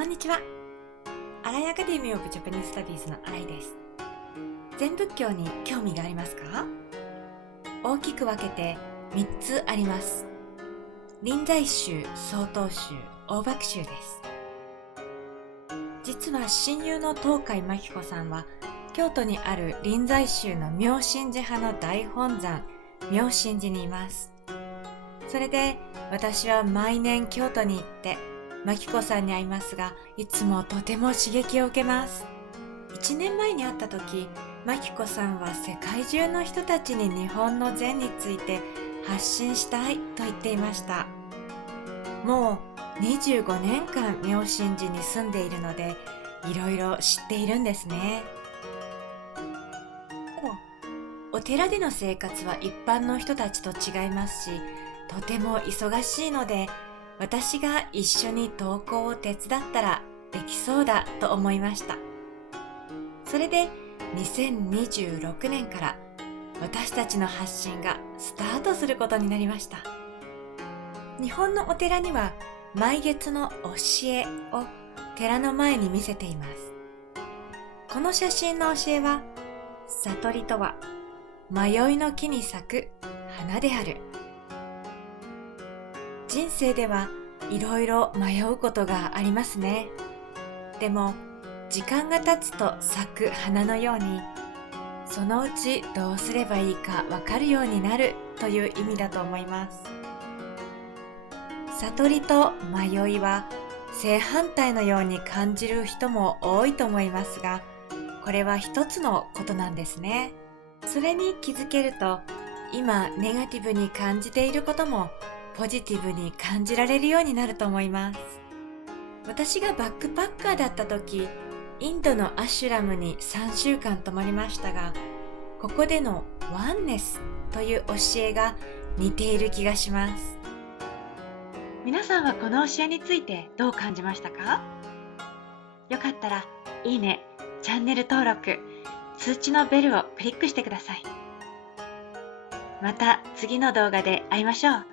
こんにちは。新井アカデミー・オブ・ジャパニーズ・スタディーズの新井です。禅仏教に興味がありますか？大きく分けて3つあります。臨済宗、曹洞宗、大爆宗です。実は親友の東海真紀子さんは京都にある臨済宗の妙心寺派の大本山妙心寺にいます。それで私は毎年京都に行って真紀子さんに会いますが、いつもとても刺激を受けます。1年前に会った時、真紀子さんは世界中の人たちに日本の禅について発信したいと言っていました。もう25年間妙心寺に住んでいるので、いろいろ知っているんですね。でもお寺での生活は一般の人たちと違いますし、とても忙しいので、私が一緒に登校を手伝ったらできそうだと思いました。それで2026年から私たちの発信がスタートすることになりました。日本のお寺には毎月の教えを寺の前に見せています。この写真の教えは、悟りとは迷いの木に咲く花である。人生ではいろいろ迷うことがありますね。でも時間が経つと咲く花のように、そのうちどうすればいいかわかるようになるという意味だと思います。悟りと迷いは正反対のように感じる人も多いと思いますが、これは一つのことなんですね。それに気づけると、今ネガティブに感じていることもポジティブに感じられるようになると思います。私がバックパッカーだった時、インドのアシュラムに3週間泊まりましたが、ここでのワンネスという教えが似ている気がします。皆さんはこの教えについてどう感じましたか？よかったらいいね、チャンネル登録、通知のベルをクリックしてください。また次の動画で会いましょう。